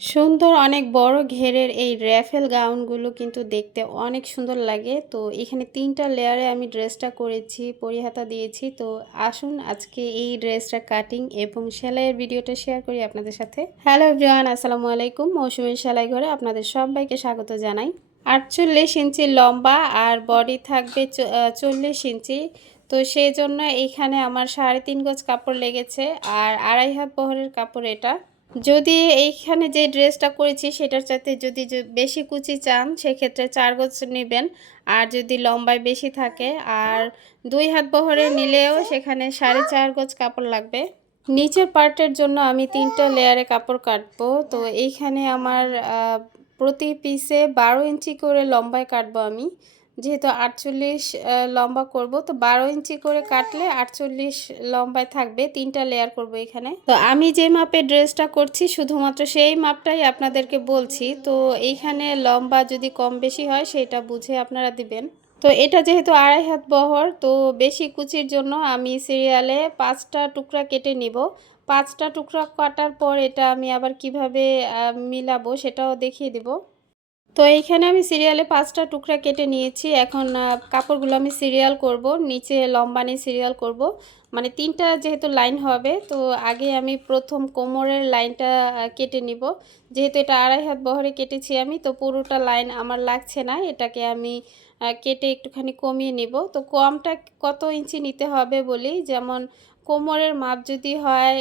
সুন্দর অনেক বড় ঘেরের এই র্যাফেল গাউনগুলো কিন্তু দেখতে অনেক সুন্দর লাগে। তো এখানে তিনটা লেয়ারে আমি ড্রেসটা করেছি, পরিহাতা দিয়েছি। তো আসুন আজকে এই ড্রেসটা কাটিং এবং সেলাইয়ের ভিডিওটা শেয়ার করি আপনাদের সাথে। হ্যালো এভরিওয়ান, আসসালামু আলাইকুম। মৌসুমী সেলাই ঘরে আপনাদের সবাইকে স্বাগত জানাই। আটচল্লিশ ইঞ্চি লম্বা আর বডি থাকবে চল্লিশ ইঞ্চি। তো সেই জন্য এইখানে আমার সাড়ে তিন গজ কাপড় লেগেছে আর আড়াই হাত বহরের কাপড় এটা। যদি এইখানে যে ড্রেসটা করেছি সেটার সাথে যদি বেশি কুচি চান, সেক্ষেত্রে চার গজ নেবেন। আর যদি লম্বায় বেশি থাকে, আর দুই হাত বহরে নিলেও সেখানে সাড়ে চার গজ কাপড় লাগবে। নিচের পার্টের জন্য আমি তিনটা লেয়ারে কাপড় কাটবো। তো এইখানে আমার প্রতি পিসে বারো ইঞ্চি করে লম্বায় কাটবো আমি। যেহেতু আটচল্লিশ লম্বা করব, তো বারো ইঞ্চি করে কাটলে আটচল্লিশ লম্বায় থাকবে, তিনটা লেয়ার করব এখানে। তো আমি যে মাপে ড্রেসটা করছি, শুধুমাত্র সেই মাপটাই আপনাদেরকে বলছি। তো এইখানে লম্বা যদি কম বেশি হয়, সেটা বুঝে আপনারা দিবেন। তো এটা যেহেতু আড়াই হাত বহর, তো বেশি কুচির জন্য আমি সিরিয়ালে পাঁচটা টুকরা কেটে নিব। পাঁচটা টুকরা কাটার পর এটা আমি আবার কীভাবে মিলাবো সেটাও দেখিয়ে দিব। তো এইখানে আমি সিরিয়ালে পাঁচটা টুকরা কেটে নিয়েছি। এখন কাপড়গুলো আমি সিরিয়াল করব, নিচে লম্বা নিয়ে সিরিয়াল করব। মানে তিনটা যেহেতু লাইন হবে, তো আগে আমি প্রথম কোমরের লাইনটা কেটে নিব। যেহেতু এটা আড়াই হাত বহরে কেটেছি আমি, তো পুরোটা লাইন আমার লাগছে না, এটাকে আমি কেটে একটুখানি কমিয়ে নিব। তো কমটা কত ইঞ্চি নিতে হবে বলি, যেমন কোমরের মাপ যদি হয়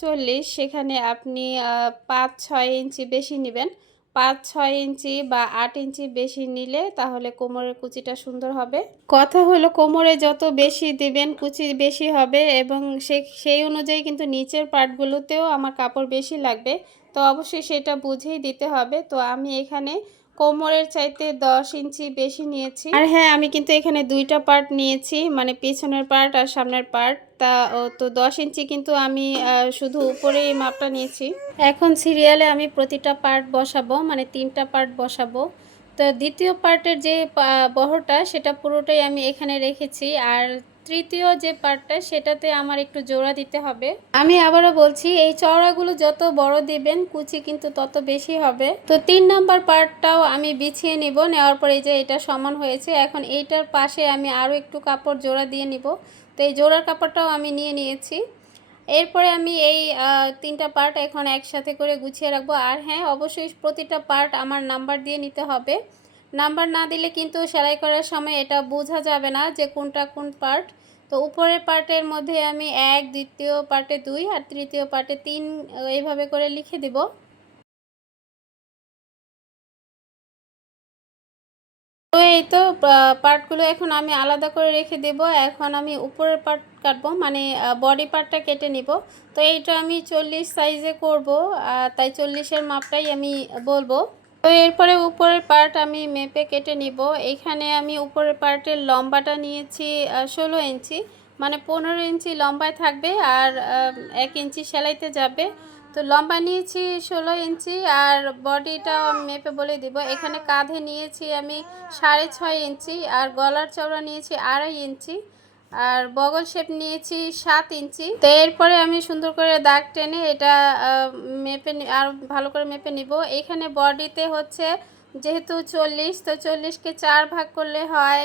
চল্লিশ, সেখানে আপনি পাঁচ, ছয় ইঞ্চি বেশি নেবেন। পাঁচ ছয় ইঞ্চি বা আট ইঞ্চি বেশি নিলে তাহলে কোমরের কুচিটা সুন্দর হবে। কথা হলো কোমরে যত বেশি দিবেন কুচি বেশি হবে এবং সেই অনুযায়ী কিন্তু নিচের পার্টগুলোতেও আমার কাপড় বেশি লাগবে। তো অবশ্যই সেটা বুঝেই দিতে হবে। তো আমি এখানে কোমরের চাইতে দশ ইঞ্চি বেশি নিয়েছি। আর হ্যাঁ আমি কিন্তু এখানে দুইটা পার্ট নিয়েছি মানে পেছনের পার্ট আর সামনের পার্ট। তা তো দশ ইঞ্চি কিন্তু আমি শুধু উপরে মাপটা নিয়েছি। এখন সিরিয়ালে আমি প্রতিটা পার্ট বসাবো মানে তিনটা পার্ট বসাবো। তো দ্বিতীয় পার্টের যে বহরটা, সেটা পুরোটাই আমি এখানে রেখেছি। আর তৃতীয় যে পার্টটা, সেটাতে আমার একটু জোড়া দিতে হবে। আমি আবারও বলছি, এই চওড়াগুলো যত বড় দিবেন, কুচি কিন্তু তত বেশি হবে। তো তিন নাম্বার পার্টটাও আমি বিছিয়ে নিব, নেওয়ার পরে যে এটা সমান হয়েছে, এখন এইটার পাশে আমি আরও একটু কাপড় জোড়া দিয়ে নিব। তো এই জোড়ার কাপড়টাও আমি নিয়ে নিয়েছি। এরপরে আমি এই তিনটা পার্ট এখন একসাথে করে গুছিয়ে রাখব। আর হ্যাঁ অবশ্যই প্রতিটা পার্ট আমার নাম্বার দিয়ে নিতে হবে। নাম্বার না দিলে কিন্তু সেলাই করার সময় এটা বোঝা যাবে না যে কোনটা কোন পার্ট। তো উপরের পার্টের মধ্যে আমি এক, দ্বিতীয় পার্টে দুই আর তৃতীয় পার্টে তিন, এইভাবে করে লিখে দিব। তো এই তো পার্টগুলো এখন আমি আলাদা করে রেখে দেব। এখন আমি উপরের পার্ট কাটবো মানে বডি পার্টটা কেটে নিব। তো এইটা আমি চল্লিশ সাইজে করব তাই চল্লিশের মাপটাই আমি বলব। তো এরপরে উপরের পার্ট আমি মেপে কেটে নিব। এখানে আমি উপরের পার্টের লম্বাটা নিয়েছি ষোলো ইঞ্চি। মানে পনেরো ইঞ্চি লম্বায় থাকবে আর এক ইঞ্চি সেলাইতে যাবে। তো লম্বা নিয়েছি ষোলো ইঞ্চি আর বডিটাও আমি মেপে বলে দিব। এখানে কাঁধে নিয়েছি আমি সাড়ে ছয় ইঞ্চি আর গলার চওড়া নিয়েছি আড়াই ইঞ্চি। আর বগল শেপ নিয়েছি সাত ইঞ্চি। তো এরপরে আমি সুন্দর করে দাগ টেনে এটা মেপে আর ভালো করে মেপে নিব। এখানে বডিতে হচ্ছে যেহেতু চল্লিশ, তো চল্লিশকে চার ভাগ করলে হয়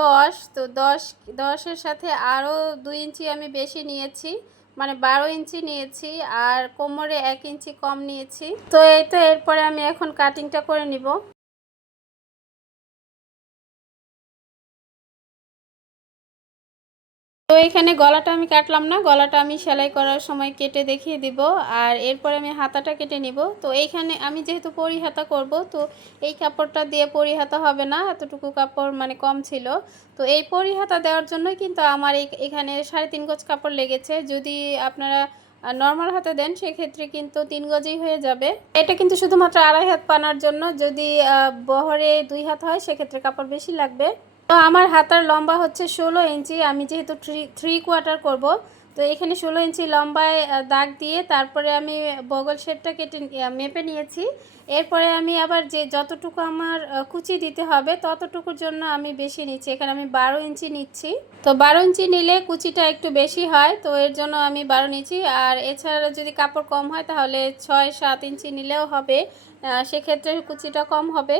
দশ। তো দশ, দশের সাথে আরও দুই ইঞ্চি আমি বেশি নিয়েছি মানে বারো ইঞ্চি নিয়েছি আর কোমরে এক ইঞ্চি কম নিয়েছি। তো এই তো এরপরে আমি এখন কাটিংটা করে নিব। তো এখানে গলাটা আমি কাটলাম না, গলাটা আমি সেলাই করার সময় কেটে দেখিয়ে দিব আর এরপরে আমি হাতাটা কেটে নিব। তো এইখানে আমি যেহেতু পরিহাতা করব, তো এই কাপড়টা দিয়ে পরিহাতা হবে না, এতটুকু কাপড় মানে কম ছিল। তো এই পরিহাতা দেওয়ার জন্যই কিন্তু আমার এখানে সাড়ে তিন গজ কাপড় লেগেছে। যদি আপনারা নর্মাল হাতে দেন, সেক্ষেত্রে কিন্তু তিন গজই হয়ে যাবে। এটা কিন্তু শুধুমাত্র আড়াই হাত পানার জন্য। যদি বহরে দুই হাত হয়, সেক্ষেত্রে কাপড় বেশি লাগবে। তো আমার হাতার লম্বা হচ্ছে ষোলো ইঞ্চি, আমি যেহেতু থ্রি থ্রি কোয়ার্টার করব, তো এখানে ষোলো ইঞ্চি লম্বায় দাগ দিয়ে তারপরে আমি বগল শেপটা কেটে মেপে নিয়েছি। এরপরে আমি আবার যে যতটুকু আমার কুচি দিতে হবে ততটুকুর জন্য আমি বেশি নিচ্ছি। এখানে আমি বারো ইঞ্চি নিচ্ছি। তো বারো ইঞ্চি নিলে কুচিটা একটু বেশি হয়, তো এর জন্য আমি বারো নিচ্ছি। আর এছাড়া যদি কাপড় কম হয় তাহলে ছয়, সাত ইঞ্চি নিলেও হবে সেক্ষেত্রে কুচিটা কম হবে।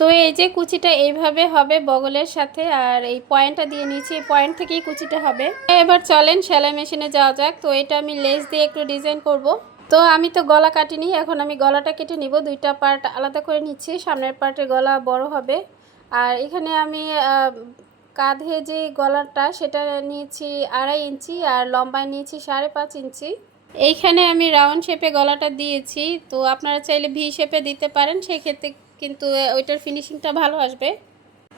তো এই যে কুচিটা এইভাবে হবে বগলের সাথে, আর এই পয়েন্টটা দিয়ে নিয়েছি, এই পয়েন্ট থেকেই কুচিটা হবে। এবার চলেন সেলাই মেশিনে যাওয়া যাক। তো এটা আমি লেস দিয়ে একটু ডিজাইন করব। তো আমি তো গলা কাটিনি, এখন আমি গলাটা কেটে নিব। দুইটা পার্ট আলাদা করে নিচ্ছি, সামনের পার্টের গলা বড় হবে। আর এখানে আমি কাঁধে যে গলাটা, সেটা নিয়েছি আড়াই ইঞ্চি, আর লম্বায় নিয়েছি সাড়ে পাঁচ ইঞ্চি। এইখানে আমি রাউন্ড শেপে গলাটা দিয়েছি, তো আপনারা চাইলে ভি শেপে দিতে পারেন, সেক্ষেত্রে কিন্তু ওইটার ফিনিশিংটা ভালো আসবে।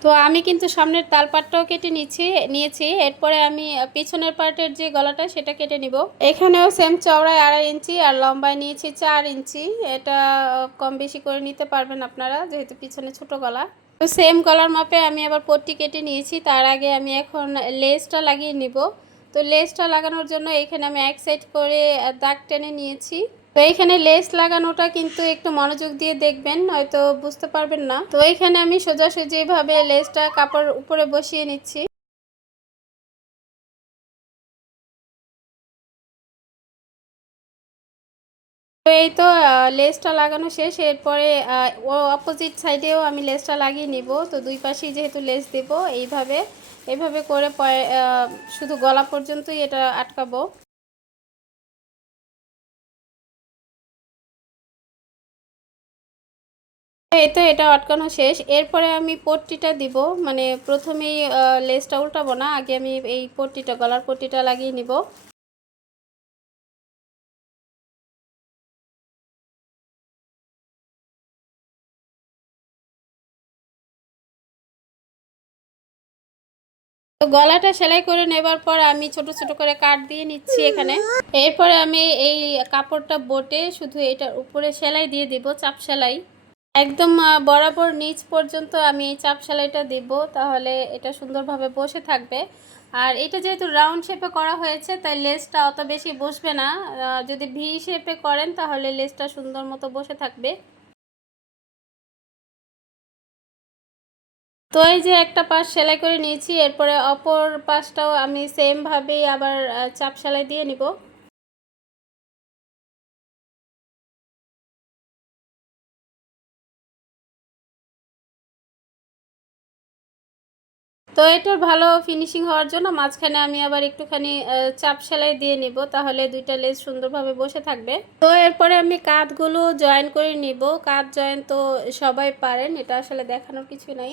তো আমি কিন্তু সামনের তালপাটটাও কেটে নিচ্ছি, নিয়েছি, এরপরে আমি পিছনের পার্টের যে গলাটা, সেটা কেটে নিব। এখানেও সেম চওড়ায় আড়াই ইঞ্চি আর লম্বায় নিয়েছি চার ইঞ্চি, এটা কম বেশি করে নিতে পারবেন আপনারা, যেহেতু পিছনে ছোট গলা। তো সেম গলার মাপে আমি আবার পট্টি কেটে নিয়েছি, তার আগে আমি এখন লেসটা লাগিয়ে নিব। তো লেসটা লাগানোর জন্য এখানে আমি এক সাইড করে দাগ টেনে নিয়েছি। তো এখানে লেস লাগানোটা কিন্তু একটু মনোযোগ দিয়ে দেখবেন, হয়তো বুঝতে পারবেন না। তো এখানে আমি সোজাসুজি ভাবে লেসটা কাপড় উপরে বসিয়ে নিচ্ছি। তো এই তো লেসটা লাগানো শেষ। এরপরে অপোজিট সাইডেও আমি লেসটা লাগিয়ে নিব। তো দুই পাশেই যেহেতু লেস দেব, এইভাবে এইভাবে করে শুধু গলা পর্যন্তই এটা আটকাবো। এই তো এটা আটকানো শেষ। এরপরে আমি পট্টিটা দিব। মানে প্রথমেই লেসটা উল্টাবো না, আগে আমি এই পট্টিটা, গলার পট্টিটা লাগিয়ে নিব। তো গলাটা সেলাই করে নেবার পর আমি ছোট ছোট করে কাট দিয়ে নিচ্ছি এখানে। এরপরে আমি এই কাপড়টা বটে শুধু এটার উপরে সেলাই দিয়ে দিব, চাপ সেলাই। একদম বরাবর নিচ পর্যন্ত আমি এই চাপ সেলাইটা দিব, তাহলে এটা সুন্দরভাবে বসে থাকবে। আর এটা যেহেতু রাউন্ড শেপে করা হয়েছে, তাই লেসটা অত বেশি বসবে না। যদি ভি শেপে করেন, তাহলে লেসটা সুন্দর মতো বসে থাকবে। তো এই যে একটা পাশ সেলাই করে নিয়েছি, এরপরে অপর পাশটাও আমি সেম ভাবেই আবার চাপ সেলাই দিয়ে নিব। তো এটার ভালো ফিনিশিং হওয়ার জন্য মাঝখানে আমি আবার একটুখানি চাপ সেলাই দিয়ে নিব, তাহলে দুইটা লেস সুন্দরভাবে বসে থাকবে। তো এরপরে আমি কাঁধগুলো জয়েন করে নিব। কাঁধ জয়েন তো সবাই পারেন, এটা আসলে দেখানোর কিছু নাই।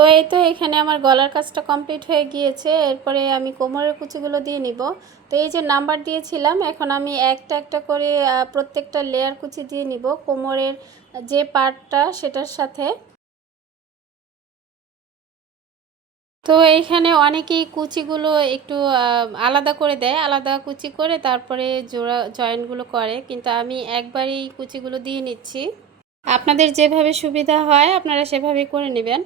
তো এই তো এখানে আমার গলার কাজটা কমপ্লিট হয়ে গিয়েছে, এরপরে আমি কোমরের কুচিগুলো দিয়ে নিব। তো এই যে নাম্বার দিয়েছিলাম, এখন আমি একটা একটা করে প্রত্যেকটা লেয়ার কুচি দিয়ে নিব কোমরের যে পার্টটা সেটার সাথে। তো এইখানে অনেকেই কুচিগুলো একটু আলাদা করে দেয়, আলাদা কুচি করে তারপরে জোড়া জয়েন্টগুলো করে, কিন্তু আমি একবারই কুচিগুলো দিয়ে নিচ্ছি। আপনাদের যেভাবে সুবিধা হয়, আপনারা সেভাবেই করে নেবেন।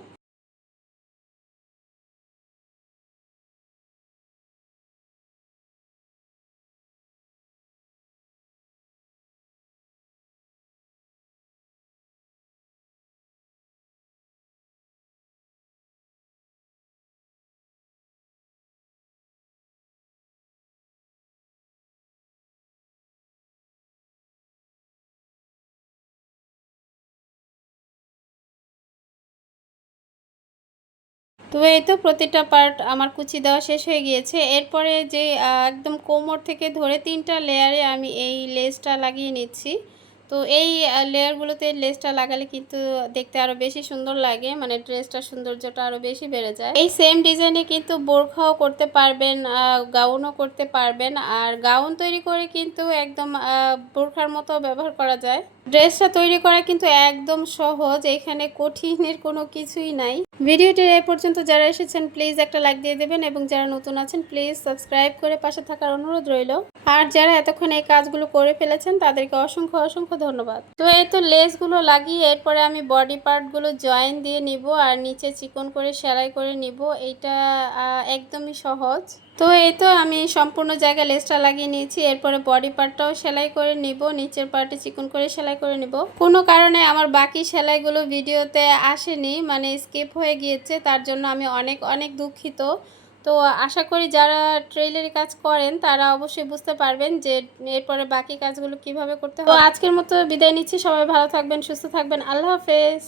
তো এই তো প্রতিটা পার্ট আমার কুচি দেওয়া শেষ হয়ে গিয়েছে। এরপরে যে একদম কোমর থেকে ধরে তিনটা লেয়ারে আমি এই লেসটা লাগিয়ে নিচ্ছি। তো এই লেয়ারগুলোতে লেসটা লাগালে কিন্তু দেখতে আরও বেশি সুন্দর লাগে মানে ড্রেসটার সৌন্দর্যটা আরও বেশি বেড়ে যায়। এই সেম ডিজাইনে কিন্তু বোরখাও করতে পারবেন গাউনও করতে পারবেন, আর গাউন তৈরি করে কিন্তু একদম বোরখার মতো ব্যবহার করা যায়। ড্রেসটা তৈরি করা কিন্তু একদম সহজ, এখানে কঠিনের কোনো কিছুই নাই। ভিডিওটির এই পর্যন্ত যারা এসেছেন প্লিজ একটা লাইক দিয়ে দেবেন এবং যারা নতুন আছেন প্লিজ সাবস্ক্রাইব করে পাশে থাকার অনুরোধ রইল। আর যারা এতক্ষণ এই কাজগুলো করে ফেলেছেন, তাদেরকে অসংখ্য অসংখ্য ধন্যবাদ। তো এই তো লেসগুলো লাগিয়ে এরপরে আমি বডি পার্টগুলো জয়েন দিয়ে নিব আর নিচে চিকন করে সেলাই করে নিব। এইটা একদমই সহজ। তো এই তো আমি সম্পূর্ণ জায়গায় লেসটা লাগিয়ে নিয়েছি, এরপরে বডি পার্টটাও সেলাই করে নিব, নিচের পার্টে চিকন করে সেলাই করে নিব। কোনো কারণে আমার বাকি সেলাইগুলো ভিডিওতে আসেনি মানে স্কিপ হয়ে গিয়েছে, তার জন্য আমি অনেক অনেক দুঃখিত। তো আশা করি যারা ট্রেলারি কাজ করেন, তারা অবশ্যই বুঝতে পারবেন যে এরপরে বাকি কাজগুলো কীভাবে করতে হবে আজকের মতো বিদায় নিচ্ছি, সবাই ভালো থাকবেন, সুস্থ থাকবেন, আল্লাহ হাফেজ।